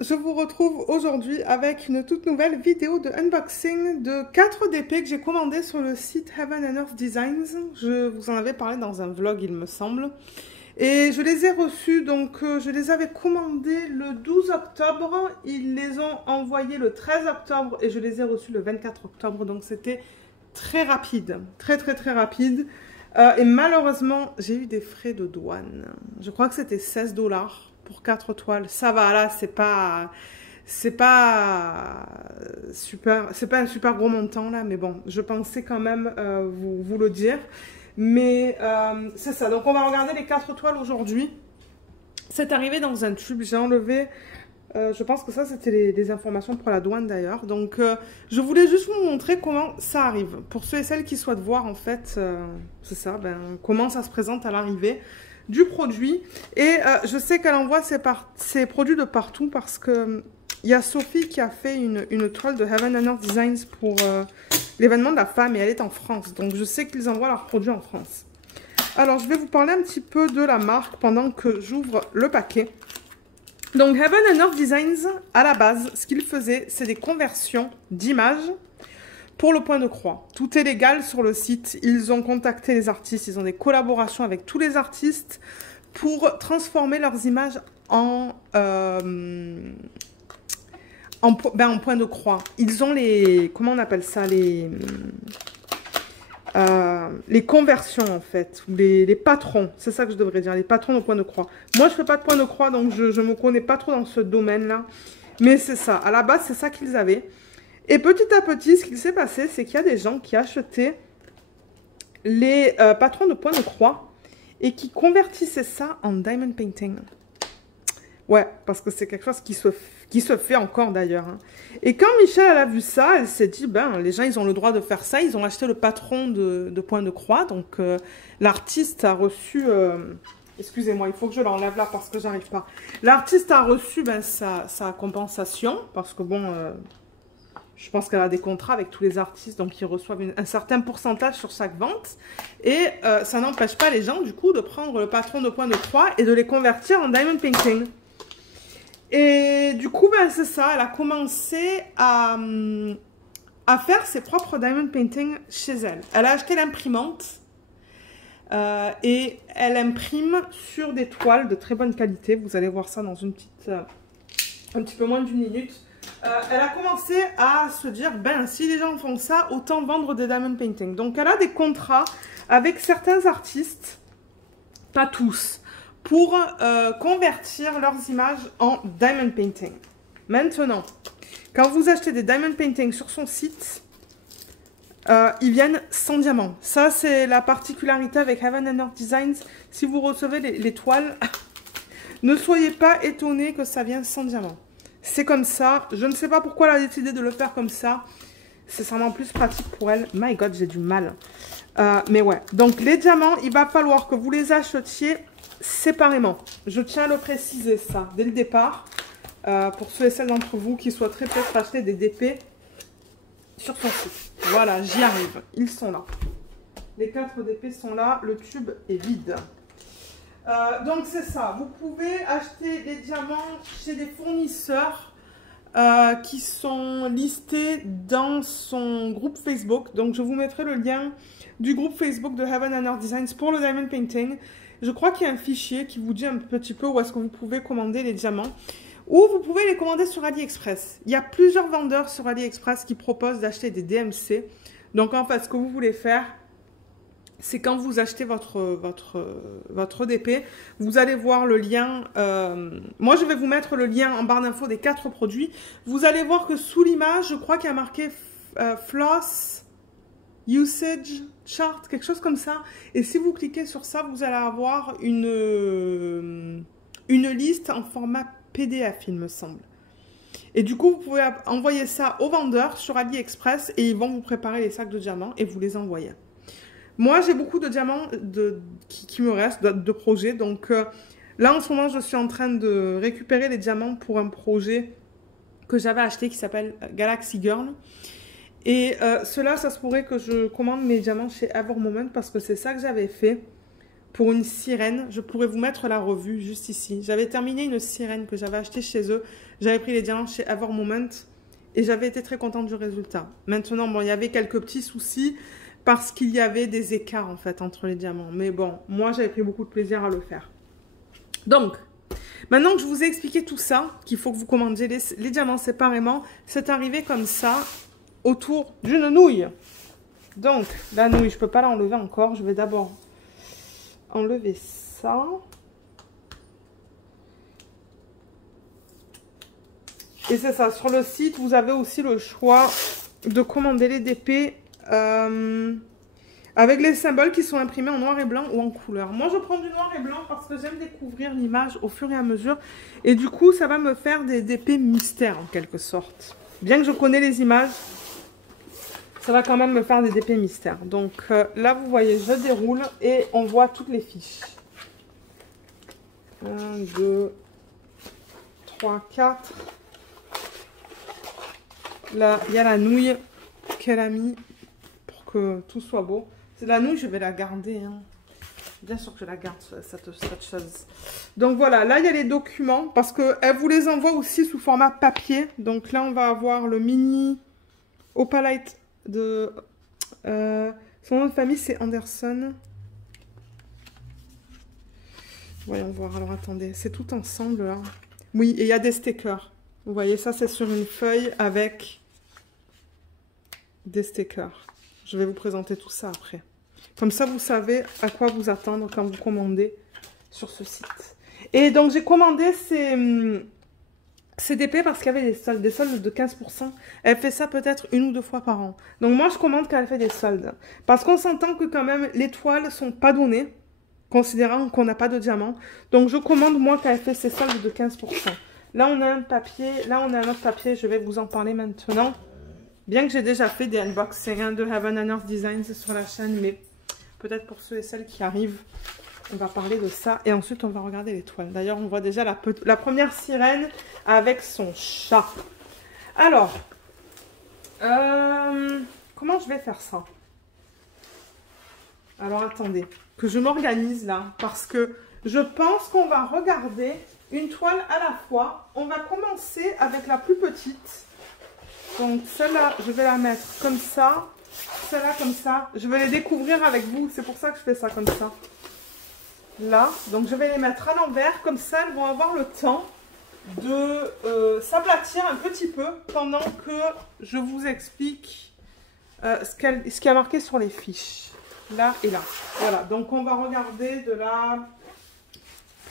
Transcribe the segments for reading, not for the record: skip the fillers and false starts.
je vous retrouve aujourd'hui avec une toute nouvelle vidéo de unboxing de 4 DP que j'ai commandé sur le site Heaven and Earth Designs. Je vous en avais parlé dans un vlog, il me semble. Et je les ai reçus, donc je les avais commandés le 12 octobre. Ils les ont envoyés le 13 octobre et je les ai reçus le 24 octobre. Donc c'était très rapide, très rapide. Et malheureusement, j'ai eu des frais de douane. Je crois que c'était 16 $ pour 4 toiles. Ça va, là, c'est pas super, c'est pas un super gros montant là, mais bon, je pensais quand même vous le dire. Mais c'est ça. Donc on va regarder les 4 toiles aujourd'hui. C'est arrivé dans un tube. J'ai enlevé. Je pense que ça, c'était les informations pour la douane d'ailleurs. Donc, je voulais juste vous montrer comment ça arrive. Pour ceux et celles qui souhaitent voir, en fait, c'est ça, comment ça se présente à l'arrivée du produit. Et je sais qu'elle envoie ses produits de partout parce que il y a Sophie qui a fait une toile de Heaven and Earth Designs pour l'événement de la femme et elle est en France. Donc, je sais qu'ils envoient leurs produits en France. Alors, je vais vous parler un petit peu de la marque pendant que j'ouvre le paquet. Donc, Heaven and Earth Designs, à la base, ce qu'ils faisaient, c'est des conversions d'images pour le point de croix. Tout est légal sur le site. Ils ont contacté les artistes, ils ont des collaborations avec tous les artistes pour transformer leurs images en point de croix. Ils ont les... Comment on appelle ça? Les conversions en fait, les patrons, c'est ça que je devrais dire, les patrons de point de croix. Moi je fais pas de point de croix donc je me connais pas trop dans ce domaine là, mais c'est ça, à la base c'est ça qu'ils avaient. Et petit à petit ce qu'il s'est passé c'est qu'il y a des gens qui achetaient les patrons de point de croix et qui convertissaient ça en diamond painting. Ouais, parce que c'est quelque chose qui se fait encore d'ailleurs. Hein. Et quand Michelle elle a vu ça, elle s'est dit, les gens, ils ont le droit de faire ça. Ils ont acheté le patron de point de croix. Donc, l'artiste a reçu... excusez-moi, il faut que je l'enlève là parce que j'arrive pas. L'artiste a reçu sa compensation. Parce que bon, je pense qu'elle a des contrats avec tous les artistes. Donc, ils reçoivent un certain pourcentage sur chaque vente. Et ça n'empêche pas les gens, du coup, de prendre le patron de point de croix et de les convertir en diamond painting. Et du coup, c'est ça, elle a commencé à faire ses propres diamond painting chez elle. Elle a acheté l'imprimante et elle imprime sur des toiles de très bonne qualité. Vous allez voir ça dans une petite, un petit peu moins d'une minute. Elle a commencé à se dire, si les gens font ça, autant vendre des diamond painting. Donc, elle a des contrats avec certains artistes, pas tous, pour convertir leurs images en diamond painting. Maintenant, quand vous achetez des diamond painting sur son site, ils viennent sans diamant. Ça, c'est la particularité avec Heaven and Earth Designs. Si vous recevez les toiles, ne soyez pas étonnés que ça vienne sans diamant. C'est comme ça. Je ne sais pas pourquoi elle a décidé de le faire comme ça. C'est sûrement plus pratique pour elle. My God, j'ai du mal. Mais ouais. Donc, les diamants, il va falloir que vous les achetiez séparément. Je tiens à le préciser ça dès le départ. Pour ceux et celles d'entre vous qui souhaiteraient peut-être acheter des DP sur son site. Voilà, j'y arrive. Ils sont là. Les 4 DP sont là. Le tube est vide. Donc c'est ça. Vous pouvez acheter les diamants chez des fournisseurs qui sont listés dans son groupe Facebook. Donc je vous mettrai le lien du groupe Facebook de Heaven and Earth Designs pour le diamond painting. Je crois qu'il y a un fichier qui vous dit un petit peu où est-ce que vous pouvez commander les diamants. Ou vous pouvez les commander sur AliExpress. Il y a plusieurs vendeurs sur AliExpress qui proposent d'acheter des DMC. Donc en fait, ce que vous voulez faire, c'est quand vous achetez votre DP, vous allez voir le lien. Moi, je vais vous mettre le lien en barre d'infos des 4 produits. Vous allez voir que sous l'image, je crois qu'il y a marqué Floss Usage Chart, quelque chose comme ça. Et si vous cliquez sur ça, vous allez avoir une liste en format PDF, il me semble. Et du coup, vous pouvez envoyer ça aux vendeurs sur AliExpress et ils vont vous préparer les sacs de diamants et vous les envoyer. Moi, j'ai beaucoup de diamants qui me restent, de projets. Donc là, en ce moment, je suis en train de récupérer les diamants pour un projet que j'avais acheté qui s'appelle Galaxy Girl. Et cela, ça se pourrait que je commande mes diamants chez Evermoment parce que c'est ça que j'avais fait pour une sirène. Je pourrais vous mettre la revue juste ici. J'avais terminé une sirène que j'avais achetée chez eux. J'avais pris les diamants chez Ever Moment et j'avais été très contente du résultat. Maintenant, bon, il y avait quelques petits soucis parce qu'il y avait des écarts en fait entre les diamants. Mais bon, moi j'avais pris beaucoup de plaisir à le faire. Donc, maintenant que je vous ai expliqué tout ça, qu'il faut que vous commandiez les diamants séparément, c'est arrivé comme ça autour d'une nouille. Donc, la nouille, je ne peux pas l'enlever encore. Je vais d'abord enlever ça. Et c'est ça, sur le site, vous avez aussi le choix de commander les DP avec les symboles qui sont imprimés en noir et blanc ou en couleur. Moi, je prends du noir et blanc parce que j'aime découvrir l'image au fur et à mesure. Et du coup, ça va me faire des DP mystères en quelque sorte. Bien que je connais les images, ça va quand même me faire des DP mystères. Donc là, vous voyez, je déroule et on voit toutes les fiches. 1, 2, 3, 4. Là, il y a la nouille qu'elle a mis pour que tout soit beau. C'est la nouille, je vais la garder. Hein. Bien sûr que je la garde, cette chose. Donc voilà, là, il y a les documents parce qu'elle vous les envoie aussi sous format papier. Donc là, on va avoir le mini Opalite de... son nom de famille, c'est Anderson. Voyons voir, alors attendez, c'est tout ensemble là. Oui, et il y a des stickers. Vous voyez, ça c'est sur une feuille avec des stickers. Je vais vous présenter tout ça après. Comme ça, vous savez à quoi vous attendre quand vous commandez sur ce site. Et donc, j'ai commandé ces DP parce qu'il y avait des soldes de 15%. Elle fait ça peut-être 1 ou 2 fois par an. Donc, moi, je commande quand elle fait des soldes. Parce qu'on s'entend que quand même, les toiles ne sont pas données, considérant qu'on n'a pas de diamant. Donc, je commande, moi, quand elle fait ses soldes de 15%. Là, on a un papier. Là, on a un autre papier. Je vais vous en parler maintenant. Bien que j'ai déjà fait des unboxings de Heaven and Earth Designs sur la chaîne, mais peut-être pour ceux et celles qui arrivent, on va parler de ça. Et ensuite, on va regarder les toiles. D'ailleurs, on voit déjà la première sirène avec son chat. Alors, comment je vais faire ça? Alors, attendez, que je m'organise là, parce que je pense qu'on va regarder une toile à la fois. On va commencer avec la plus petite. Donc, celle-là, je vais la mettre comme ça. Celle-là, comme ça. Je vais les découvrir avec vous. C'est pour ça que je fais ça comme ça. Là. Donc, je vais les mettre à l'envers. Comme ça, elles vont avoir le temps de s'aplatir un petit peu pendant que je vous explique ce qu'il y a marqué sur les fiches. Là et là. Voilà. Donc, on va regarder de la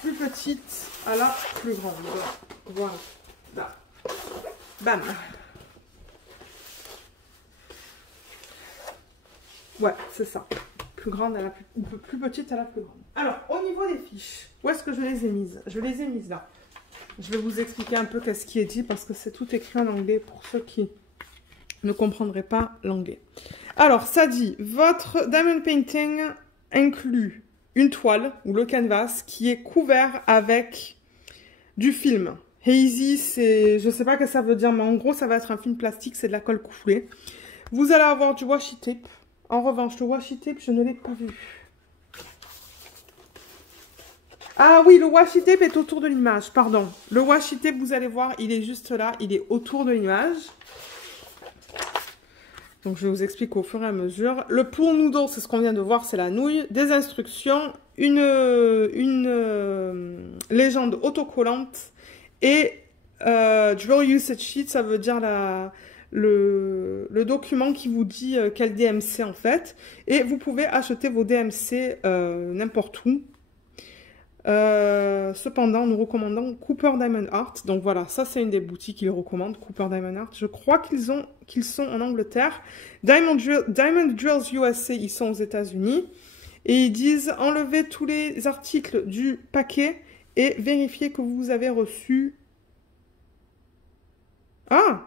plus petite à la plus grande. Voilà. Là. Bam. Ouais, c'est ça. Plus grande à la plus petite à la plus grande. Alors, au niveau des fiches, où est-ce que je les ai mises? Je les ai mises là. Je vais vous expliquer un peu qu'est-ce qui est dit parce que c'est tout écrit en anglais pour ceux qui ne comprendraient pas l'anglais. Alors, ça dit, votre diamond painting inclut une toile ou le canvas qui est couvert avec du film. Hazy, c'est, je sais pas ce que ça veut dire, mais en gros, ça va être un film plastique, c'est de la colle coulée. Vous allez avoir du washi tape. En revanche, le washi tape, je ne l'ai pas vu. Ah oui, le washi tape est autour de l'image, pardon. Le washi tape, vous allez voir, il est juste là, il est autour de l'image. Donc, je vous explique au fur et à mesure. Le pool noodle, c'est ce qu'on vient de voir, c'est la nouille. Des instructions, une légende autocollante et Draw Usage Sheet, ça veut dire le document qui vous dit quel DMC en fait. Et vous pouvez acheter vos DMC n'importe où. Cependant, nous recommandons Cooper Diamond Art. Donc voilà, ça c'est une des boutiques qu'ils recommandent, Cooper Diamond Art. Je crois qu'ils sont en Angleterre. Diamond Drills USA, ils sont aux États-Unis. Et ils disent enlevez tous les articles du paquet et vérifiez que vous avez reçu un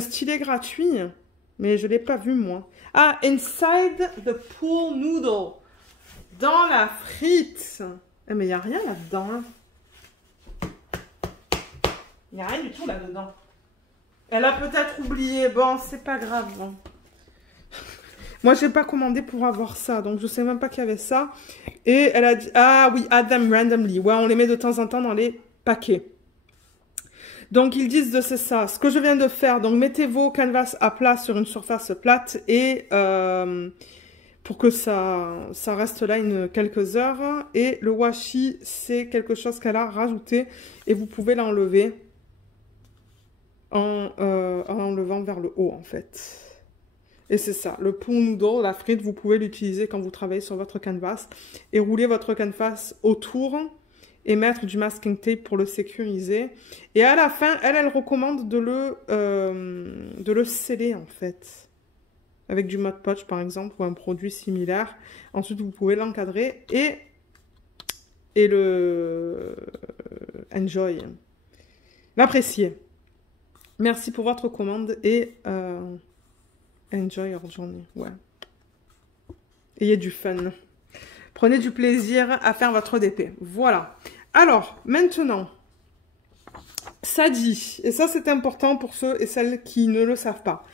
stylet gratuit. Mais je ne l'ai pas vu moi. Ah, Inside the Pool Noodle. Dans la frite. Mais il n'y a rien là-dedans. Hein. Il n'y a rien du tout là-dedans. Elle a peut-être oublié. Bon, c'est pas grave. Bon. Moi, j'ai pas commandé pour avoir ça, donc je sais même pas qu'il y avait ça. Et elle a dit, ah oui, add them randomly. Ouais, on les met de temps en temps dans les paquets. Donc, ils disent de c'est ça. Ce que je viens de faire, donc mettez vos canvas à plat sur une surface plate et pour que ça reste là quelques heures. Et le washi, c'est quelque chose qu'elle a rajouté et vous pouvez l'enlever en enlevant vers le haut, en fait. Et c'est ça, le pool noodle, la frite, vous pouvez l'utiliser quand vous travaillez sur votre canvas et rouler votre canvas autour et mettre du masking tape pour le sécuriser. Et à la fin, elle recommande de le sceller, en fait, avec du Mod Podge, par exemple, ou un produit similaire. Ensuite, vous pouvez l'encadrer et le enjoy, l'apprécier. Merci pour votre commande et enjoy your journey. Ouais. Ayez du fun. Prenez du plaisir à faire votre DP. Voilà. Alors, maintenant, ça dit, et ça c'est important pour ceux et celles qui ne le savent pas,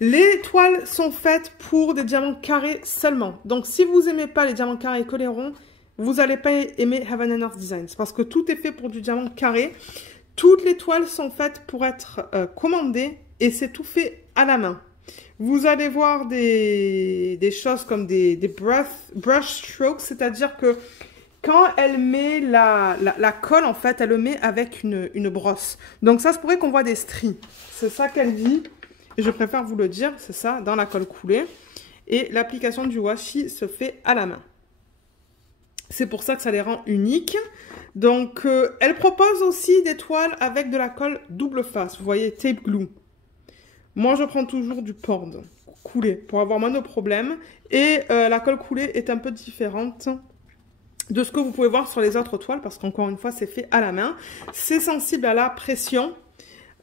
les toiles sont faites pour des diamants carrés seulement. Donc, si vous n'aimez pas les diamants carrés que les ronds, vous n'allez pas aimer Heaven and Earth Designs parce que tout est fait pour du diamant carré. Toutes les toiles sont faites pour être commandées et c'est tout fait à la main. Vous allez voir des choses comme des brush strokes, c'est-à-dire que quand elle met la colle, en fait, elle le met avec une brosse. Donc ça se pourrait qu'on voit des stries. C'est ça qu'elle dit. Et je préfère vous le dire, c'est ça, dans la colle coulée. Et l'application du washi se fait à la main. C'est pour ça que ça les rend uniques. Donc, elle propose aussi des toiles avec de la colle double face. Vous voyez, tape glue. Moi, je prends toujours du pord coulé pour avoir moins de problèmes. Et la colle coulée est un peu différente de ce que vous pouvez voir sur les autres toiles parce qu'encore une fois, c'est fait à la main. C'est sensible à la pression.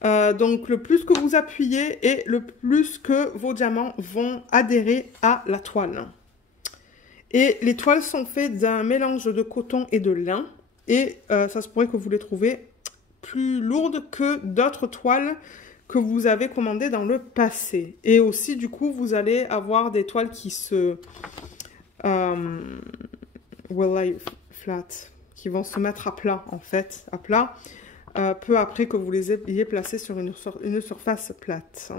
Donc, le plus que vous appuyez et le plus que vos diamants vont adhérer à la toile. Et les toiles sont faites d'un mélange de coton et de lin. Et ça se pourrait que vous les trouvez plus lourdes que d'autres toiles que vous avez commandées dans le passé. Et aussi, du coup, vous allez avoir des toiles qui se... will lie flat, qui vont se mettre à plat, en fait, à plat, peu après que vous les ayez placées sur une surface plate.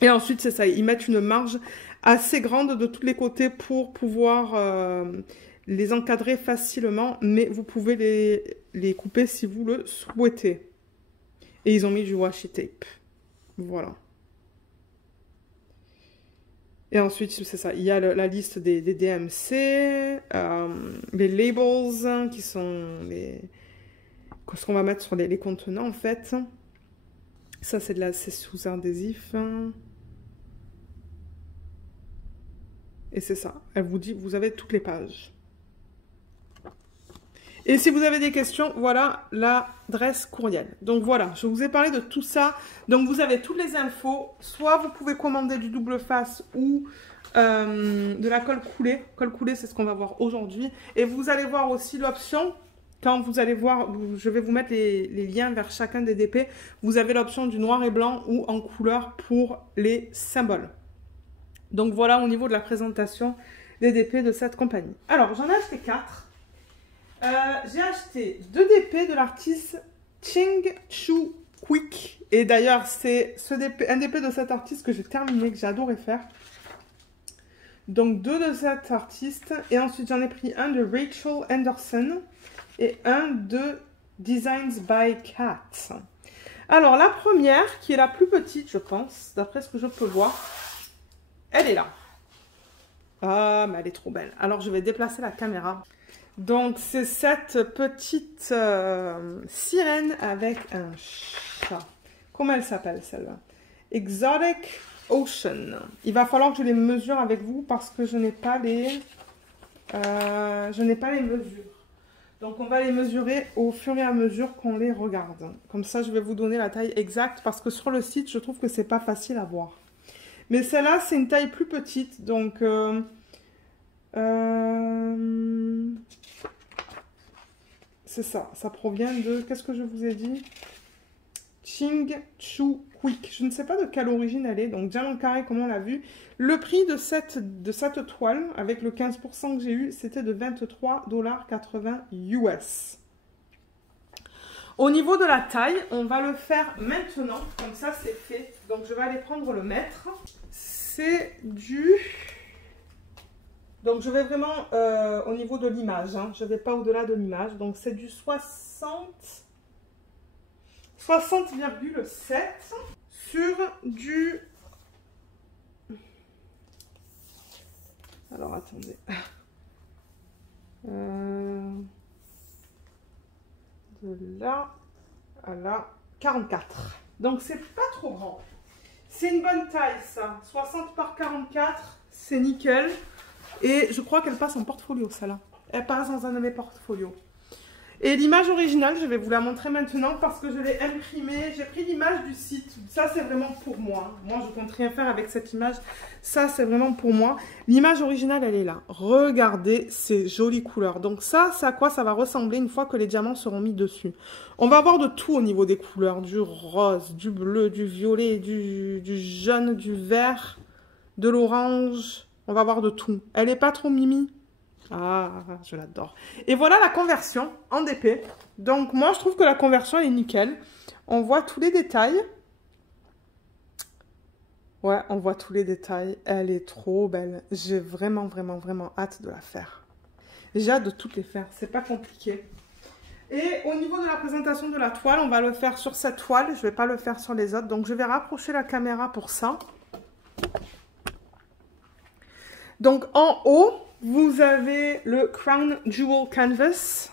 Et ensuite, c'est ça, ils mettent une marge assez grande de tous les côtés pour pouvoir les encadrer facilement, mais vous pouvez les couper si vous le souhaitez. Et ils ont mis du washi tape. Voilà. Et ensuite, c'est ça, il y a la liste des DMC, les labels, qui sont ce qu'on va mettre sur les contenants, en fait. Ça, c'est sous adhésif. Et c'est ça. Elle vous dit, vous avez toutes les pages. Et si vous avez des questions, voilà l'adresse courriel. Donc voilà, je vous ai parlé de tout ça. Donc vous avez toutes les infos. Soit vous pouvez commander du double face ou de la colle coulée. Colle coulée, c'est ce qu'on va voir aujourd'hui. Et vous allez voir aussi l'option, quand vous allez voir, je vais vous mettre les liens vers chacun des DP. Vous avez l'option du noir et blanc ou en couleur pour les symboles. Donc voilà au niveau de la présentation des DP de cette compagnie. Alors, j'en ai acheté 4. J'ai acheté 2 DP de l'artiste Ching Chu Quick. Et d'ailleurs, c'est un DP de cet artiste que j'ai terminé, que j'ai adoré faire. Donc 2 de cet artiste. Et ensuite, j'en ai pris un de Rachel Anderson et un de Designs by Cat. Alors, la première, qui est la plus petite, je pense, d'après ce que je peux voir, elle est là. Ah, mais elle est trop belle. Alors, je vais déplacer la caméra. Donc, c'est cette petite sirène avec un chat. Comment elle s'appelle, celle-là? Exotic Ocean. Il va falloir que je les mesure avec vous parce que je n'ai pas les mesures. Donc, on va les mesurer au fur et à mesure qu'on les regarde. Comme ça, je vais vous donner la taille exacte parce que sur le site, je trouve que c'est pas facile à voir. Mais celle-là, c'est une taille plus petite. Donc, c'est ça. Ça provient de... Qu'est-ce que je vous ai dit? Ching Chu Quick. Je ne sais pas de quelle origine elle est, donc diamant carré comme on l'a vu. Le prix de cette toile, avec le 15% que j'ai eu, c'était de 23,80 $ US. Au niveau de la taille, on va le faire maintenant, comme ça c'est fait. Donc je vais aller prendre le mètre. C'est du... Donc je vais vraiment au niveau de l'image, hein. Je ne vais pas au-delà de l'image. Donc c'est du 60,7 sur du... Alors attendez. De là à là, 44. Donc c'est pas trop grand. C'est une bonne taille ça. 60 par 44, c'est nickel. Et je crois qu'elle passe en portfolio, celle-là. Elle passe dans un de mes portfolios. Et l'image originale, je vais vous la montrer maintenant parce que je l'ai imprimée. J'ai pris l'image du site. Ça, c'est vraiment pour moi. Moi, je compte rien faire avec cette image. Ça, c'est vraiment pour moi. L'image originale, elle est là. Regardez ces jolies couleurs. Donc ça, c'est à quoi ça va ressembler une fois que les diamants seront mis dessus. On va avoir de tout au niveau des couleurs. Du rose, du bleu, du violet, du jaune, du vert, de l'orange. On va avoir de tout. Elle n'est pas trop mimi? Ah, je l'adore. Et voilà la conversion en DP. Donc, moi, je trouve que la conversion, elle est nickel. On voit tous les détails. Ouais, on voit tous les détails. Elle est trop belle. J'ai vraiment, vraiment, vraiment hâte de la faire. J'ai hâte de toutes les faire. C'est pas compliqué. Et au niveau de la présentation de la toile, on va le faire sur cette toile. Je ne vais pas le faire sur les autres. Donc, je vais rapprocher la caméra pour ça. Donc, en haut, vous avez le Crown Jewel Canvas.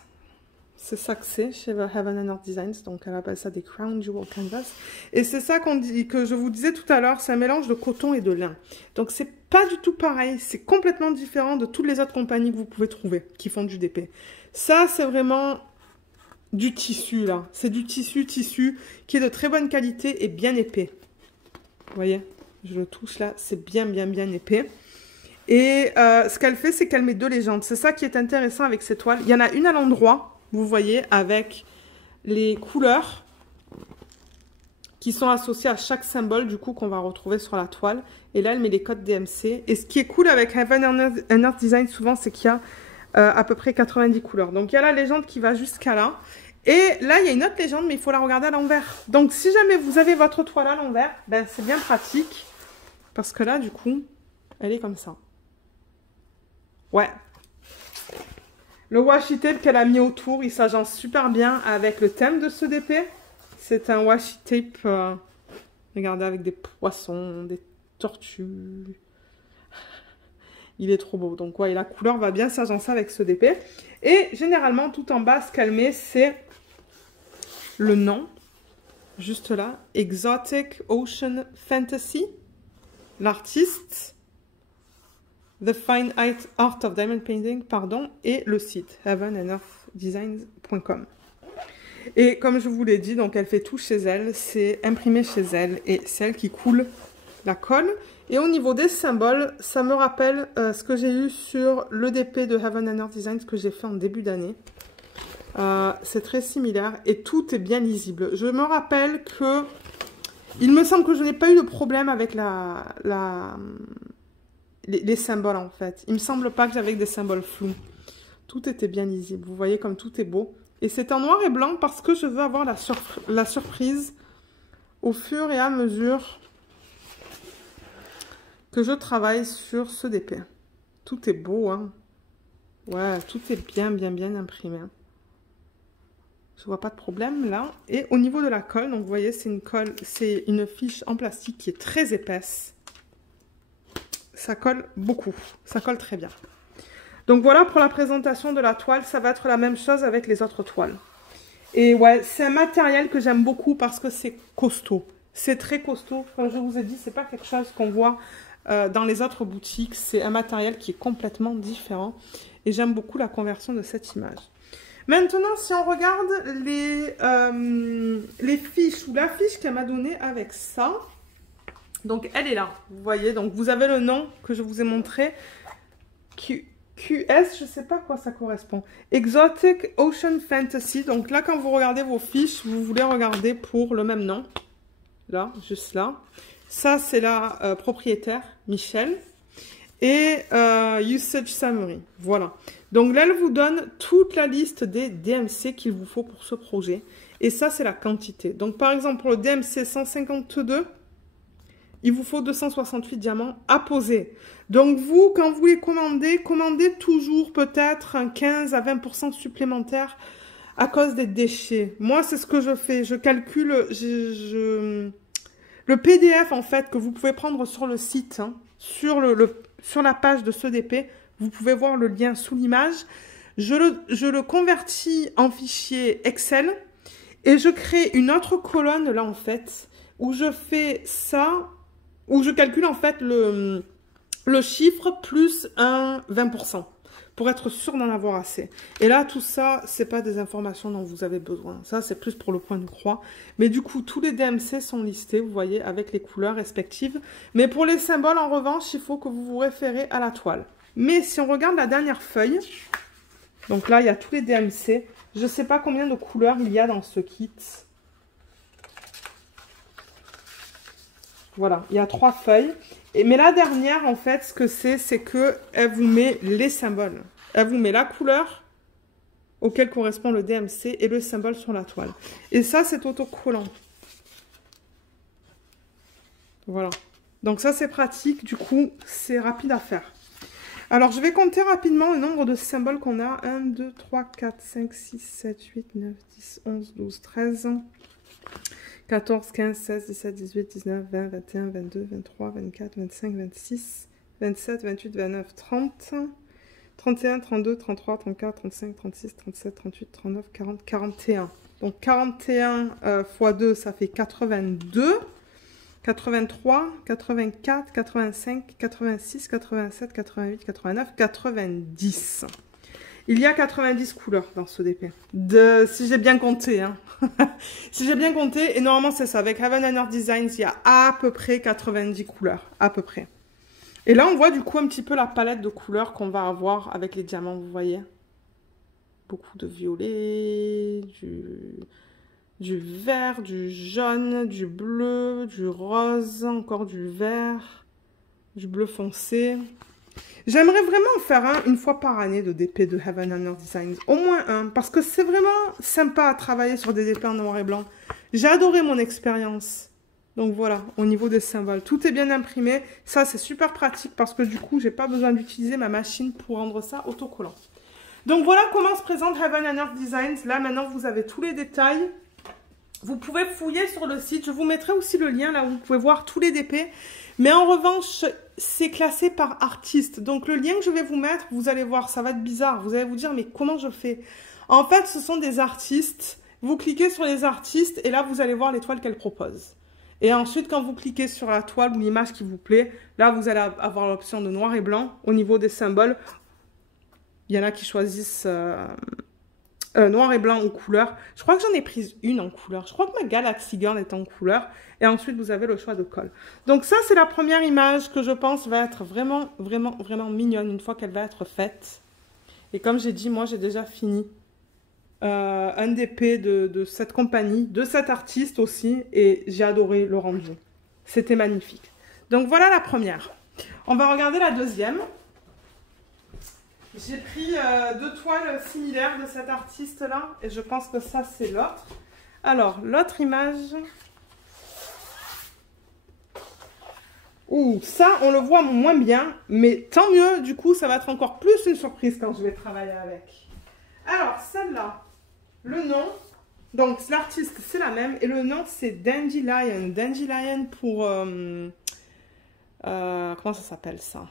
C'est ça que c'est chez Heaven and Earth Designs. Donc, elle appelle ça des Crown Jewel Canvas. Et c'est ça qu'on dit, que je vous disais tout à l'heure, c'est un mélange de coton et de lin. Donc, c'est pas du tout pareil. C'est complètement différent de toutes les autres compagnies que vous pouvez trouver qui font du DP. Ça, c'est vraiment du tissu, là. C'est du tissu qui est de très bonne qualité et bien épais. Vous voyez? Je le touche là. C'est bien épais. Et ce qu'elle fait, c'est qu'elle met deux légendes. C'est ça qui est intéressant avec ces toiles. Il y en a une à l'endroit, vous voyez, avec les couleurs qui sont associées à chaque symbole, du coup, qu'on va retrouver sur la toile. Et là, elle met les codes DMC. Et ce qui est cool avec Heaven and Earth Design, souvent, c'est qu'il y a à peu près 90 couleurs. Donc, il y a la légende qui va jusqu'à là. Et là, il y a une autre légende, mais il faut la regarder à l'envers. Donc, si jamais vous avez votre toile à l'envers, ben, c'est bien pratique. Parce que là, du coup, elle est comme ça. Ouais. Le washi tape qu'elle a mis autour, il s'agence super bien avec le thème de ce DP. C'est un washi tape, regardez, avec des poissons, des tortues. Il est trop beau. Donc, ouais, la couleur va bien s'agencer avec ce DP. Et généralement, tout en bas, ce qu'elle met, c'est le nom. Juste là. Exotic Ocean Fantasy. L'artiste. The Fine Art of Diamond Painting, pardon, et le site heavenandearthdesigns.com. Et comme je vous l'ai dit, donc elle fait tout chez elle, c'est imprimé chez elle et c'est elle qui coule la colle. Et au niveau des symboles, ça me rappelle ce que j'ai eu sur le DP de Heaven and Earth Designs que j'ai fait en début d'année. C'est très similaire et tout est bien lisible. Je me rappelle que il me semble que je n'ai pas eu de problème avec les symboles en fait. Il me semble pas que j'avais des symboles flous. Tout était bien lisible. Vous voyez comme tout est beau. Et c'est en noir et blanc parce que je veux avoir la surprise au fur et à mesure que je travaille sur ce DP. Tout est beau, hein. Ouais, tout est bien imprimé. Je vois pas de problème là. Et au niveau de la colle, donc vous voyez, c'est une colle, c'est une fiche en plastique qui est très épaisse. Ça colle beaucoup, ça colle très bien. Donc voilà pour la présentation de la toile, ça va être la même chose avec les autres toiles. Et ouais, c'est un matériel que j'aime beaucoup parce que c'est costaud. C'est très costaud, comme je vous ai dit, c'est pas quelque chose qu'on voit dans les autres boutiques. C'est un matériel qui est complètement différent. Et j'aime beaucoup la conversion de cette image. Maintenant, si on regarde les fiches ou la fiche qu'elle m'a donnée avec ça... Donc, elle est là, vous voyez. Donc, vous avez le nom que je vous ai montré. QS, je ne sais pas à quoi ça correspond. Exotic Ocean Fantasy. Donc là, quand vous regardez vos fiches, vous voulez regarder pour le même nom. là, juste là. Ça, c'est la propriétaire, Michel. Et Usage Summary, voilà. Donc là, elle vous donne toute la liste des DMC qu'il vous faut pour ce projet. Et ça, c'est la quantité. Donc par exemple, pour le DMC 152, il vous faut 268 diamants à poser. Donc vous, quand vous les commandez, commandez toujours peut-être un 15 à 20% supplémentaire à cause des déchets. Moi, c'est ce que je fais. Je calcule, le PDF en fait que vous pouvez prendre sur le site, hein, sur la page de ce DP, vous pouvez voir le lien sous l'image. Je le convertis en fichier Excel et je crée une autre colonne là en fait où je fais ça, où je calcule en fait le chiffre plus un 20% pour être sûr d'en avoir assez. Et là, tout ça, c'est pas des informations dont vous avez besoin. Ça, c'est plus pour le point de croix. Mais du coup, tous les DMC sont listés, vous voyez, avec les couleurs respectives. Mais pour les symboles, en revanche, il faut que vous vous référez à la toile. Mais si on regarde la dernière feuille, donc là, il y a tous les DMC. Je ne sais pas combien de couleurs il y a dans ce kit. Voilà, il y a 3 feuilles. Mais la dernière, en fait, ce que c'est qu'elle vous met les symboles. Elle vous met la couleur auquel correspond le DMC et le symbole sur la toile. Et ça, c'est autocollant. Voilà. Donc ça, c'est pratique. Du coup, c'est rapide à faire. Alors, je vais compter rapidement le nombre de symboles qu'on a. 1, 2, 3, 4, 5, 6, 7, 8, 9, 10, 11, 12, 13... 14, 15, 16, 17, 18, 19, 20, 21, 22, 23, 24, 25, 26, 27, 28, 29, 30, 31, 32, 33, 34, 35, 36, 37, 38, 39, 40, 41. Donc 41 x 2, ça fait 82, 83, 84, 85, 86, 87, 88, 89, 90. Il y a 90 couleurs dans ce DP. Si j'ai bien compté, hein. Si j'ai bien compté, et normalement c'est ça. Avec Heaven and Earth Designs, il y a à peu près 90 couleurs. À peu près. Et là, on voit du coup un petit peu la palette de couleurs qu'on va avoir avec les diamants, vous voyez. Beaucoup de violet, du vert, du jaune, du bleu, du rose, encore du vert, du bleu foncé. J'aimerais vraiment en faire un une fois par année de DP de Heaven and Earth Designs. Au moins un, parce que c'est vraiment sympa à travailler sur des DP en noir et blanc. J'ai adoré mon expérience. Donc voilà, au niveau des symboles, tout est bien imprimé. Ça, c'est super pratique parce que du coup, j'ai pas besoin d'utiliser ma machine pour rendre ça autocollant. Donc voilà comment se présente Heaven and Earth Designs. Là, maintenant, vous avez tous les détails. Vous pouvez fouiller sur le site. Je vous mettrai aussi le lien là où vous pouvez voir tous les DP. Mais en revanche, c'est classé par artiste. Donc le lien que je vais vous mettre, vous allez voir, ça va être bizarre. Vous allez vous dire, mais comment je fais? En fait, ce sont des artistes. Vous cliquez sur les artistes et là, vous allez voir les toiles qu'elles proposent. Et ensuite, quand vous cliquez sur la toile ou l'image qui vous plaît, là, vous allez avoir l'option de noir et blanc. Au niveau des symboles, il y en a qui choisissent noir et blanc ou couleur. Je crois que j'en ai prise une en couleur. Je crois que ma Galaxy Girl est en couleur. Et ensuite, vous avez le choix de colle. Donc ça, c'est la première image que je pense va être vraiment, vraiment, vraiment mignonne une fois qu'elle va être faite. Et comme j'ai dit, moi, j'ai déjà fini un DP de cette compagnie, de cet artiste aussi. Et j'ai adoré le rendu. C'était magnifique. Donc voilà la première. On va regarder la deuxième. J'ai pris 2 toiles similaires de cet artiste-là. Et je pense que ça, c'est l'autre. Alors, l'autre image... Ouh, ça, on le voit moins bien, mais tant mieux, du coup, ça va être encore plus une surprise quand je vais travailler avec. Alors, celle-là, le nom, donc l'artiste, c'est la même, et le nom, c'est Dandelion. Dandelion pour... comment ça s'appelle, ça?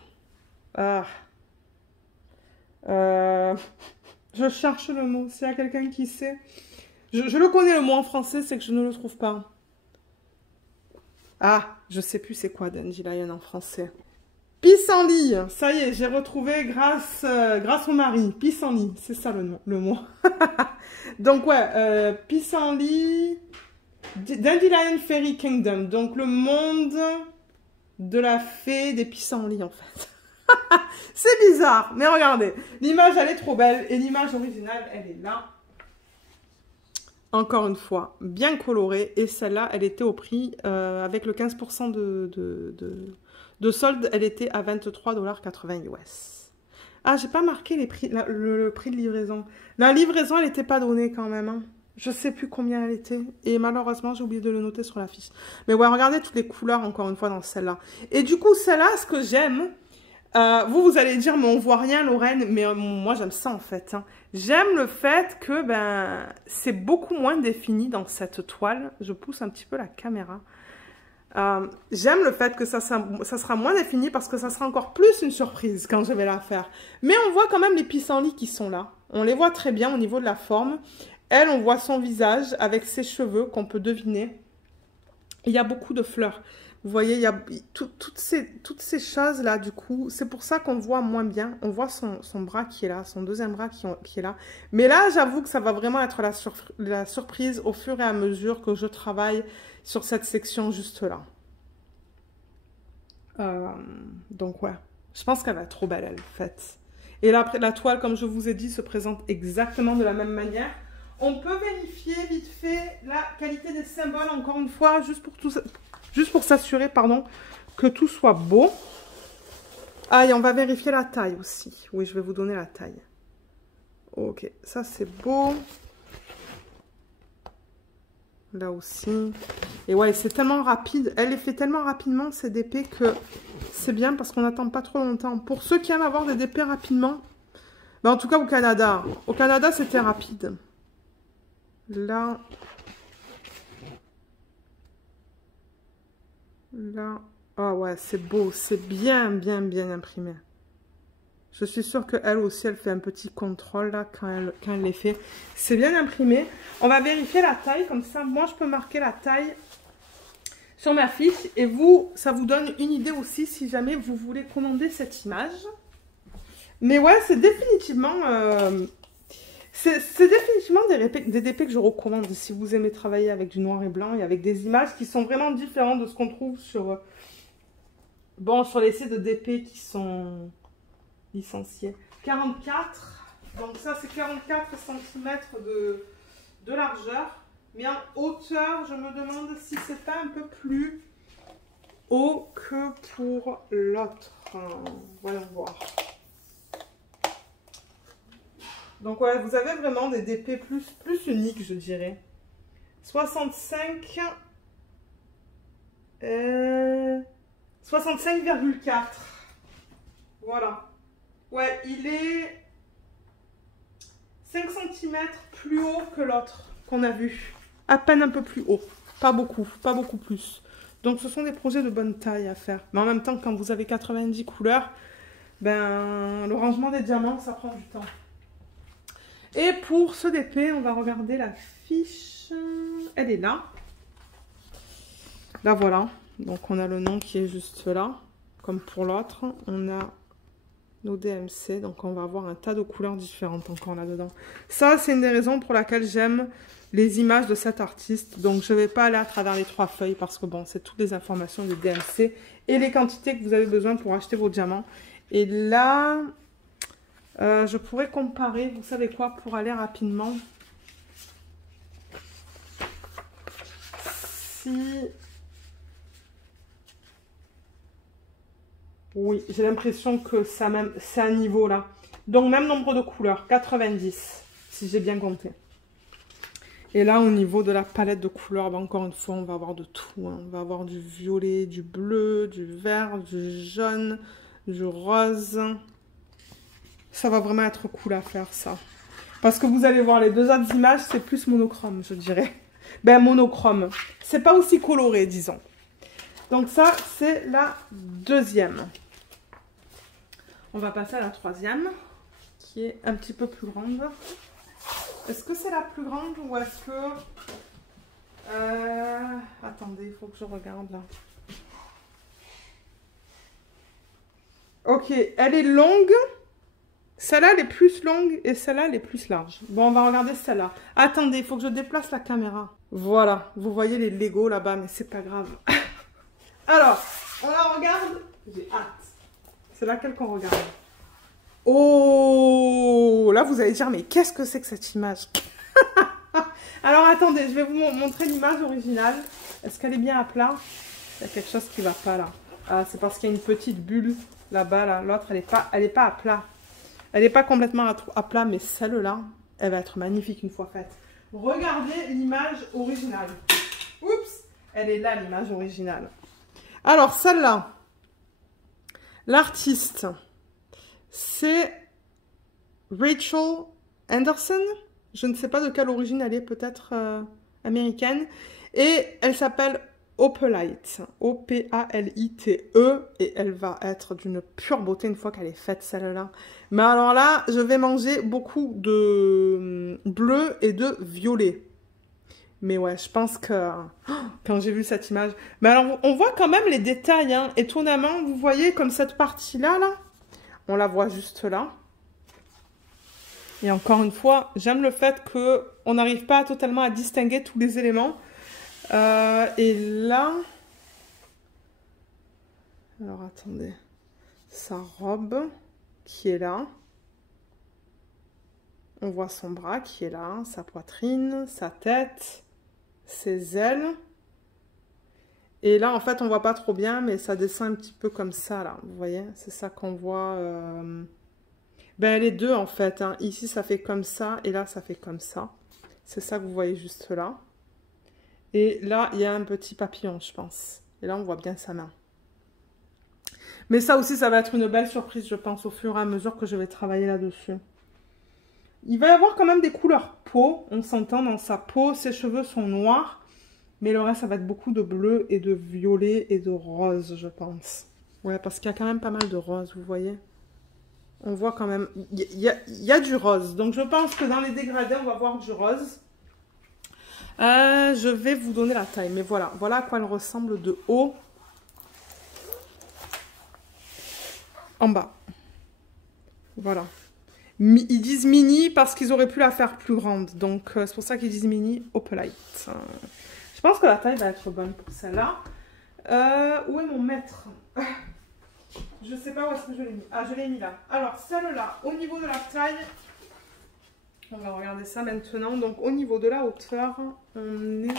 Je cherche le mot, s'il y a quelqu'un qui sait. Je le connais, le mot en français, c'est que je ne le trouve pas. Ah, je sais plus c'est quoi Dandelion en français. Pissenlit, ça y est, j'ai retrouvé grâce au mari. Pissenlit, c'est ça le mot. Donc ouais, Pissenlit, Dandelion Fairy Kingdom. Donc le monde de la fée des pissenlits en fait. C'est bizarre, mais regardez, l'image elle est trop belle et l'image originale elle est là. Encore une fois, bien colorée. Et celle-là, elle était au prix, avec le 15% de solde, elle était à 23,80 $ US. Ah, j'ai pas marqué les prix, le prix de livraison. La livraison, elle n'était pas donnée quand même. Hein. Je sais plus combien elle était. Et malheureusement, j'ai oublié de le noter sur la fiche. Mais ouais, regardez toutes les couleurs, encore une fois, dans celle-là. Et du coup, celle-là, ce que j'aime... vous allez dire, mais on voit rien, Lorraine, mais moi j'aime ça en fait. Hein. J'aime le fait que c'est beaucoup moins défini dans cette toile. Je pousse un petit peu la caméra. J'aime le fait que ça sera moins défini parce que ça sera encore plus une surprise quand je vais la faire. Mais on voit quand même les pissenlits qui sont là. On les voit très bien au niveau de la forme. Elle, on voit son visage avec ses cheveux qu'on peut deviner. Il y a beaucoup de fleurs. Vous voyez, il y a toutes ces choses-là, du coup. C'est pour ça qu'on voit moins bien. On voit son bras qui est là, son deuxième bras qui est là. Mais là, j'avoue que ça va vraiment être la surprise au fur et à mesure que je travaille sur cette section juste là. Donc, ouais. Je pense qu'elle va être trop belle, elle, en fait. Et là, après, la toile, comme je vous ai dit, se présente exactement de la même manière. On peut vérifier vite fait la qualité des symboles, encore une fois, juste pour s'assurer, pardon, que tout soit beau. Ah, et on va vérifier la taille aussi. Oui, je vais vous donner la taille. Ok, ça c'est beau. Là aussi. Et ouais, c'est tellement rapide. Elle les fait tellement rapidement, ces DP, que c'est bien parce qu'on n'attend pas trop longtemps. Pour ceux qui aiment avoir des DP rapidement, ben, en tout cas au Canada. Au Canada, c'était rapide. Là. Là. Ah ouais, c'est beau. C'est bien imprimé. Je suis sûre qu'elle aussi, elle fait un petit contrôle là quand elle les fait. C'est bien imprimé. On va vérifier la taille. Comme ça, moi, je peux marquer la taille sur ma fiche. Et vous, ça vous donne une idée aussi si jamais vous voulez commander cette image. Mais ouais, c'est définitivement... C'est définitivement des DP que je recommande si vous aimez travailler avec du noir et blanc et avec des images qui sont vraiment différentes de ce qu'on trouve sur, sur les sites de DP qui sont licenciés. 44, donc ça c'est 44 cm de largeur, mais en hauteur, je me demande si c'est pas un peu plus haut que pour l'autre. Voyons voir. Donc ouais, vous avez vraiment des DP plus uniques, je dirais. 65,4. Voilà. Ouais, il est 5 cm plus haut que l'autre qu'on a vu. À peine un peu plus haut. Pas beaucoup plus. Donc ce sont des projets de bonne taille à faire. Mais en même temps, quand vous avez 90 couleurs, ben le rangement des diamants, ça prend du temps. Et pour ce DP, on va regarder la fiche. Elle est là. Là, voilà. Donc, on a le nom qui est juste là. Comme pour l'autre. On a nos DMC. Donc, on va avoir un tas de couleurs différentes encore là-dedans. Ça, c'est une des raisons pour laquelle j'aime les images de cet artiste. Donc, je ne vais pas aller à travers les 3 feuilles parce que, bon, c'est toutes les informations des DMC et les quantités que vous avez besoin pour acheter vos diamants. Et là... je pourrais comparer, vous savez quoi, pour aller rapidement. Si... Oui, j'ai l'impression que c'est un niveau là. Donc, même nombre de couleurs, 90, si j'ai bien compté. Et là, au niveau de la palette de couleurs, ben, encore une fois, on va avoir de tout. Hein. On va avoir du violet, du bleu, du vert, du jaune, du rose... Ça va vraiment être cool à faire, ça. Parce que vous allez voir, les deux autres images, c'est plus monochrome, je dirais. Ben, monochrome. C'est pas aussi coloré, disons. Donc ça, c'est la deuxième. On va passer à la troisième, qui est un petit peu plus grande. Est-ce que c'est la plus grande ou est-ce que... attendez, il faut que je regarde, là. Ok, elle est longue... Celle-là, elle est plus longue et celle-là, elle est plus large. Bon, on va regarder celle-là. Attendez, il faut que je déplace la caméra. Voilà, vous voyez les Lego là-bas, mais c'est pas grave. Alors, on la regarde. J'ai hâte. C'est laquelle qu'on regarde? Oh, là, vous allez dire, mais qu'est-ce que c'est que cette image? Alors attendez, je vais vous montrer l'image originale. Est-ce qu'elle est bien à plat? Il y a quelque chose qui ne va pas là. Ah, c'est parce qu'il y a une petite bulle là-bas. Là. L'autre, elle est pas à plat. Elle n'est pas complètement à plat, mais celle-là, elle va être magnifique une fois faite. Regardez l'image originale. Oups, elle est là, l'image originale. Alors, celle-là, l'artiste, c'est Rachel Anderson. Je ne sais pas de quelle origine elle est, peut-être américaine. Et elle s'appelle Opalite, O-P-A-L-I-T-E, et elle va être d'une pure beauté une fois qu'elle est faite, celle-là. Mais alors là, je vais manger beaucoup de bleu et de violet. Mais ouais, je pense que quand j'ai vu cette image... Mais alors, on voit quand même les détails, hein. Étonnamment, vous voyez comme cette partie-là, là, on la voit juste là. Et encore une fois, j'aime le fait qu'on n'arrive pas totalement à distinguer tous les éléments. Et là... Alors, attendez. Sa robe qui est là. On voit son bras qui est là, sa poitrine, sa tête, ses ailes. Et là, en fait, on voit pas trop bien, mais ça descend un petit peu comme ça, là. Vous voyez? C'est ça qu'on voit... Ben, les deux, en fait. Hein. Ici, ça fait comme ça, et là, ça fait comme ça. C'est ça que vous voyez juste là. Et là, il y a un petit papillon, je pense. Et là, on voit bien sa main. Mais ça aussi, ça va être une belle surprise, je pense, au fur et à mesure que je vais travailler là-dessus. Il va y avoir quand même des couleurs peau. On s'entend dans sa peau. Ses cheveux sont noirs. Mais le reste, ça va être beaucoup de bleu et de violet et de rose, je pense. Ouais, parce qu'il y a quand même pas mal de rose, vous voyez. On voit quand même... Il y a du rose. Donc, je pense que dans les dégradés, on va voir du rose. Je vais vous donner la taille. Mais voilà. Voilà à quoi elle ressemble de haut en bas. Voilà. Ils disent mini parce qu'ils auraient pu la faire plus grande. Donc, c'est pour ça qu'ils disent mini Opalite. Je pense que la taille va être bonne pour celle-là. Où est mon mètre? Je ne sais pas où est-ce que je l'ai mis. Ah, je l'ai mis là. Alors, celle-là, au niveau de la taille, on va regarder ça maintenant. Donc, au niveau de la hauteur, on est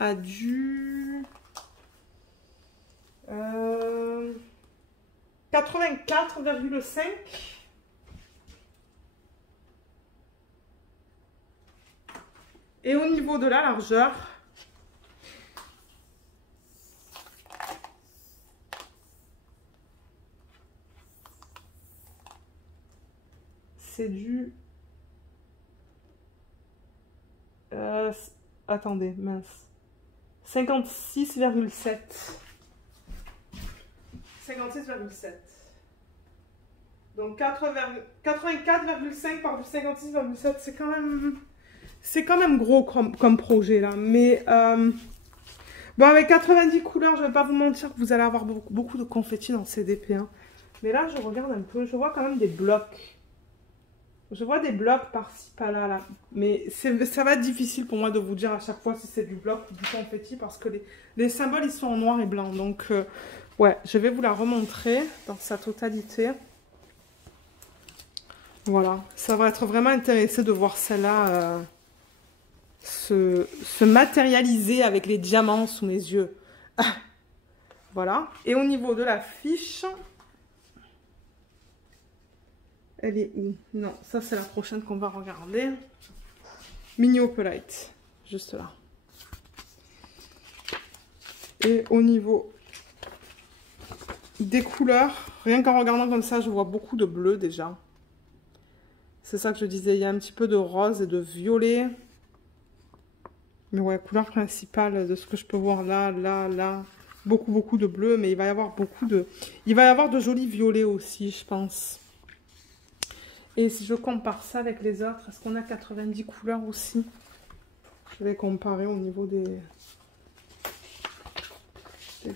à du 84,5. Et au niveau de la largeur, c'est du... attendez, mince. 56,7. 56,7. Donc 84,5 par du 56,7, c'est quand même gros comme projet là. Mais bon, avec 90 couleurs, je ne vais pas vous mentir que vous allez avoir beaucoup de confettis dans CDP. Hein. Mais là, je regarde un peu, je vois quand même des blocs. Je vois des blocs par-ci, par-là. Là. Mais ça va être difficile pour moi de vous dire à chaque fois si c'est du bloc ou du confetti parce que les symboles, ils sont en noir et blanc. Donc, ouais, je vais vous la remontrer dans sa totalité. Voilà, ça va être vraiment intéressant de voir celle-là se matérialiser avec les diamants sous mes yeux. Voilà. Et au niveau de la fiche... Elle est où? Non, ça c'est la prochaine qu'on va regarder. Mini Opalite, juste là. Et au niveau des couleurs, rien qu'en regardant comme ça, je vois beaucoup de bleu déjà. C'est ça que je disais, il y a un petit peu de rose et de violet. Mais ouais, couleur principale de ce que je peux voir là, là, là. Beaucoup de bleu, mais il va y avoir Il va y avoir de jolis violets aussi, je pense. Et si je compare ça avec les autres, est-ce qu'on a 90 couleurs aussi? Je vais comparer au niveau des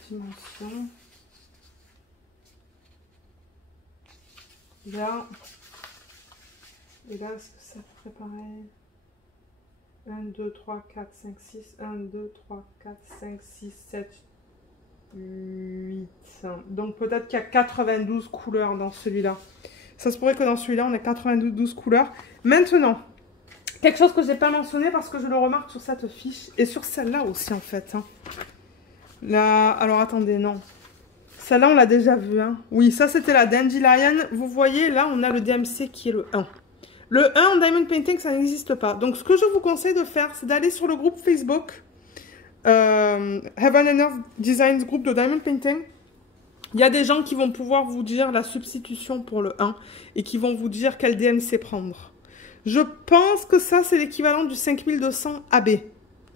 dimensions. Là. Et là, est-ce que ça ferait pareil? 1, 2, 3, 4, 5, 6. 1, 2, 3, 4, 5, 6, 7, 8. Donc peut-être qu'il y a 92 couleurs dans celui-là. Ça se pourrait que dans celui-là, on ait 92 couleurs. Maintenant, Quelque chose que je n'ai pas mentionné parce que je le remarque sur cette fiche et sur celle-là aussi en fait. Hein. Là, alors attendez, non. Celle-là, on l'a déjà vue. Hein. Oui, ça c'était la Dandelion. Vous voyez, là, on a le DMC qui est le 1. Le 1 en Diamond Painting, ça n'existe pas. Donc, ce que je vous conseille de faire, c'est d'aller sur le groupe Facebook Heaven and Earth Designs Group de Diamond Painting. Il y a des gens qui vont pouvoir vous dire la substitution pour le 1 et qui vont vous dire quel DMC prendre. Je pense que ça, c'est l'équivalent du 5200 AB.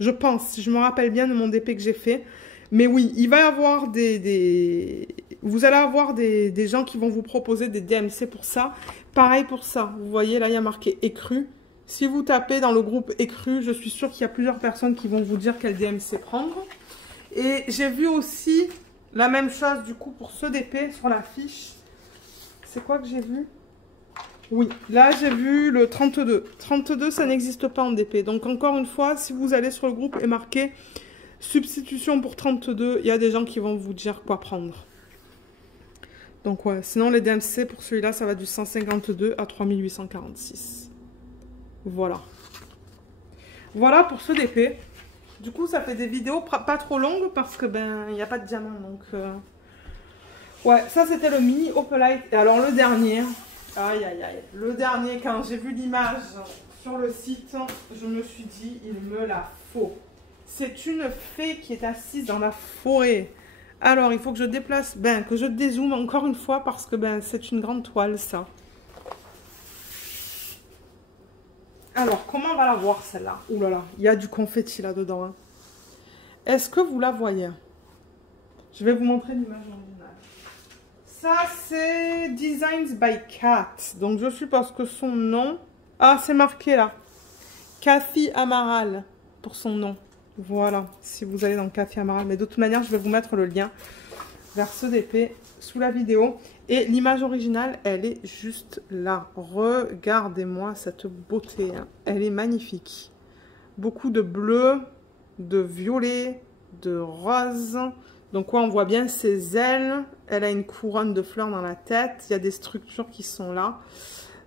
Je pense, si je me rappelle bien de mon DP que j'ai fait. Mais oui, il va y avoir vous allez avoir des gens qui vont vous proposer des DMC pour ça. Pareil pour ça. Vous voyez, là, il y a marqué écru. Si vous tapez dans le groupe écru, je suis sûre qu'il y a plusieurs personnes qui vont vous dire quel DMC prendre. Et j'ai vu aussi la même chose, du coup, pour ce DP sur la fiche. C'est quoi que j'ai vu? Oui, là, j'ai vu le 32. 32, ça n'existe pas en DP. Donc, encore une fois, si vous allez sur le groupe et marquez substitution pour 32, il y a des gens qui vont vous dire quoi prendre. Donc, ouais. Sinon, les DMC, pour celui-là, ça va du 152 à 3846. Voilà. Voilà pour ce DP. Du coup, ça fait des vidéos pas trop longues parce que, ben, il n'y a pas de diamant. Donc, ouais, ça, c'était le mini Opalite. Et alors, le dernier... Aïe, aïe, aïe. Le dernier, quand j'ai vu l'image sur le site, je me suis dit, il me la faut. C'est une fée qui est assise dans la forêt. Alors, il faut que je déplace, que je dézoome encore une fois parce que, c'est une grande toile, ça. Alors, comment on va la voir, celle-là? Ouh là là, il y a du confetti là-dedans. Hein. Est-ce que vous la voyez? Je vais vous montrer l'image originale. Ça, c'est Designs by Cat. Donc, je suppose que son nom... Ah, c'est marqué là. Cathy Amaral, pour son nom. Voilà, si vous allez dans Cathy Amaral. Mais de toute manière, je vais vous mettre le lien vers ce DP sous la vidéo. Et l'image originale, elle est juste là. Regardez-moi cette beauté. Hein. Elle est magnifique. Beaucoup de bleu, de violet, de rose. Donc, on voit bien ses ailes. Elle a une couronne de fleurs dans la tête. Il y a des structures qui sont là.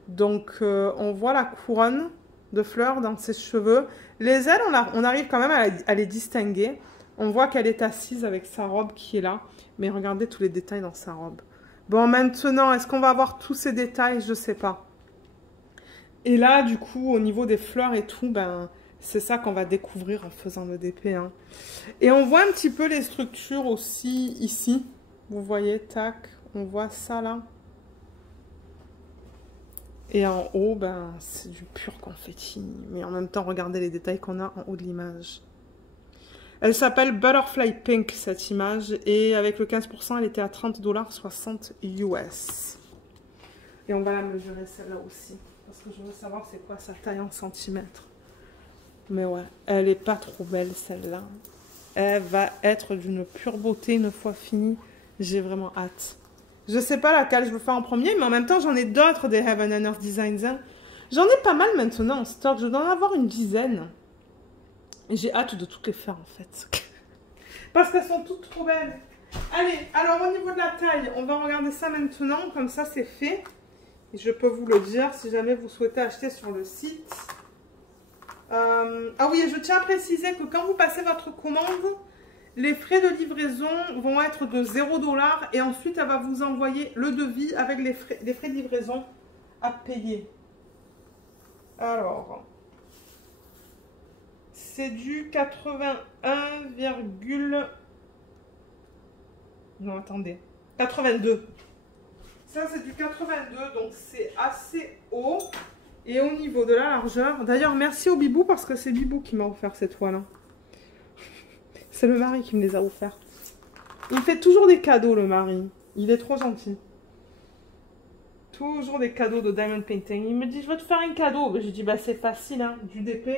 Donc, on voit la couronne de fleurs dans ses cheveux. Les ailes, on arrive quand même à les distinguer. On voit qu'elle est assise avec sa robe qui est là. Mais regardez tous les détails dans sa robe. Bon, maintenant, est-ce qu'on va avoir tous ces détails? Je ne sais pas. Et là, du coup, au niveau des fleurs et tout, c'est ça qu'on va découvrir en faisant le DP. Hein. Et on voit un petit peu les structures aussi ici. Vous voyez, tac, on voit ça là. Et en haut, c'est du pur confetti. Mais en même temps, regardez les détails qu'on a en haut de l'image. Elle s'appelle Butterfly Pink, cette image. Et avec le 15%, elle était à 30,60 US. Et on va la mesurer, celle-là aussi. Parce que je veux savoir c'est quoi sa taille en centimètres. Mais ouais, elle est pas trop belle, celle-là. Elle va être d'une pure beauté une fois finie. J'ai vraiment hâte. Je sais pas laquelle je veux faire en premier, mais en même temps, j'en ai d'autres des Heaven and Earth Designs. Hein. J'en ai pas mal maintenant en stock. Je dois en avoir une dizaine. Et j'ai hâte de toutes les faire, en fait. Parce qu'elles sont toutes trop belles. Allez, alors au niveau de la taille, on va regarder ça maintenant. Comme ça, c'est fait. Et je peux vous le dire si jamais vous souhaitez acheter sur le site. Ah oui, et je tiens à préciser que quand vous passez votre commande, les frais de livraison vont être de 0 $. Et ensuite, elle va vous envoyer le devis avec les frais de livraison à payer. Alors... C'est du 81, non, attendez. 82. Ça, c'est du 82, donc c'est assez haut. Et au niveau de la largeur... D'ailleurs, merci au Bibou, parce que c'est Bibou qui m'a offert cette toile. Hein. C'est le mari qui me les a offerts. Il fait toujours des cadeaux, le mari. Il est trop gentil. Toujours des cadeaux de Diamond Painting. Il me dit, je veux te faire un cadeau. Je dis, c'est facile, hein, du DP.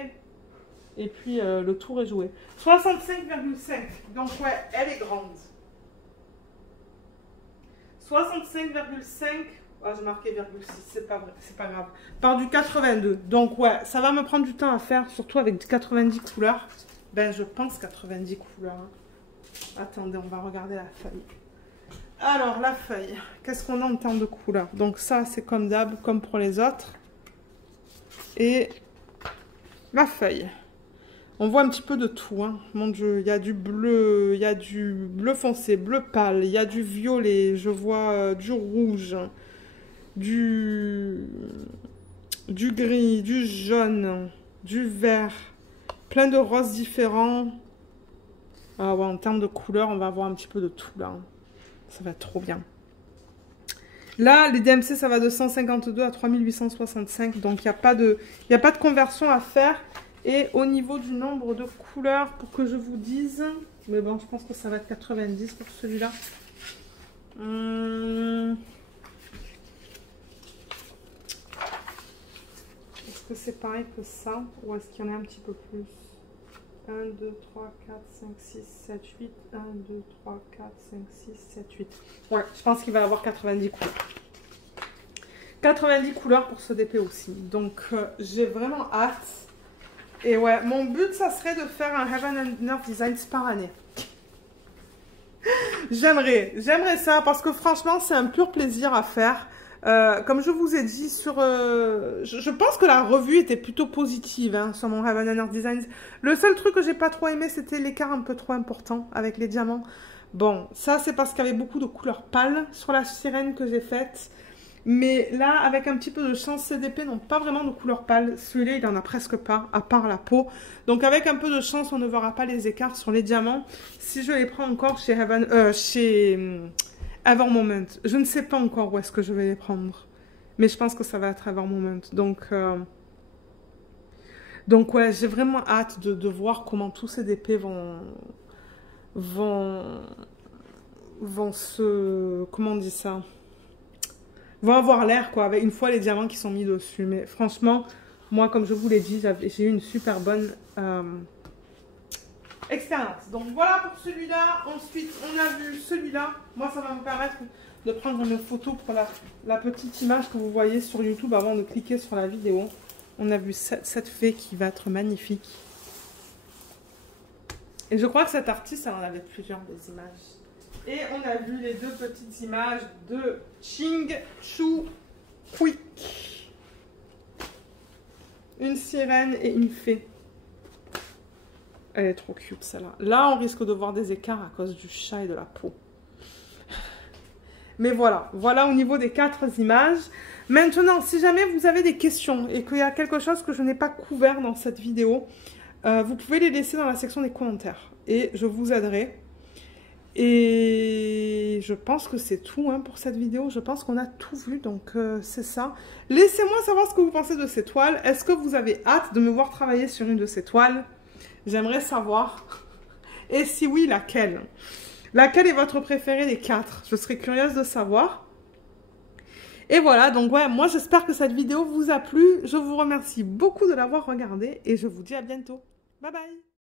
Et puis, le tour est joué. 65,5. Donc, ouais, elle est grande. 65,5. Ah, j'ai marqué 0,6. C'est pas vrai. C'est pas grave. Par du 82. Donc, ouais, ça va me prendre du temps à faire. Surtout avec 90 couleurs. Je pense 90 couleurs. Hein. Attendez, on va regarder la feuille. Alors, la feuille. Qu'est-ce qu'on a en termes de couleurs? Donc, ça, c'est comme d'hab, comme pour les autres. Et... ma feuille. On voit un petit peu de tout, hein. Mon Dieu, il y a du bleu, il y a du bleu foncé, bleu pâle, il y a du violet, je vois du rouge, du gris, du jaune, du vert, plein de roses différents. Ah ouais, en termes de couleurs, on va avoir un petit peu de tout là. Ça va être trop bien. Là, les DMC, ça va de 152 à 3865, donc il n'y a pas de conversion à faire. Et au niveau du nombre de couleurs, pour que je vous dise, mais bon, je pense que ça va être 90 pour celui-là. Est-ce que c'est pareil que ça, ou est-ce qu'il y en a un petit peu plus? 1, 2, 3, 4, 5, 6, 7, 8. 1, 2, 3, 4, 5, 6, 7, 8. Ouais, je pense qu'il va y avoir 90 couleurs. 90 couleurs pour ce DP aussi. Donc, j'ai vraiment hâte. Et ouais, mon but, ça serait de faire un Heaven and Earth Designs par année. J'aimerais ça parce que franchement, c'est un pur plaisir à faire. Comme je vous ai dit, je pense que la revue était plutôt positive hein, sur mon Heaven and Earth Designs. Le seul truc que j'ai pas trop aimé, c'était l'écart un peu trop important avec les diamants. Bon, ça c'est parce qu'il y avait beaucoup de couleurs pâles sur la sirène que j'ai faite. Mais là, avec un petit peu de chance, ces DP n'ont pas vraiment de couleur pâle. Celui-là, il n'en a presque pas, à part la peau. Donc, avec un peu de chance, on ne verra pas les écarts sur les diamants. Si je les prends encore chez Evermoment. Je ne sais pas encore où est-ce que je vais les prendre. Mais je pense que ça va être Evermoment. Donc ouais, j'ai vraiment hâte de voir comment tous ces DP vont se... Comment on dit ça? Vont avoir l'air, quoi, avec une fois les diamants qui sont mis dessus. Mais franchement, moi, comme je vous l'ai dit, j'ai eu une super bonne expérience. Donc, voilà pour celui-là. Ensuite, on a vu celui-là. Moi, ça va me permettre de prendre une photo pour la petite image que vous voyez sur YouTube avant de cliquer sur la vidéo. On a vu cette fée qui va être magnifique. Et je crois que cet artiste, elle en avait plusieurs des images. Et on a vu les deux petites images de Ching Chu Quick. Une sirène et une fée. Elle est trop cute celle-là. Là, on risque de voir des écarts à cause du chat et de la peau. Mais voilà. Voilà au niveau des 4 images. Maintenant, si jamais vous avez des questions et qu'il y a quelque chose que je n'ai pas couvert dans cette vidéo, vous pouvez les laisser dans la section des commentaires. Et je vous aiderai. Et je pense que c'est tout hein, pour cette vidéo. Je pense qu'on a tout vu, donc c'est ça. Laissez-moi savoir ce que vous pensez de ces toiles. Est-ce que vous avez hâte de me voir travailler sur une de ces toiles? J'aimerais savoir. Et si oui, laquelle? Laquelle est votre préférée des 4? Je serais curieuse de savoir. Et voilà, donc ouais, moi j'espère que cette vidéo vous a plu. Je vous remercie beaucoup de l'avoir regardée et je vous dis à bientôt. Bye bye!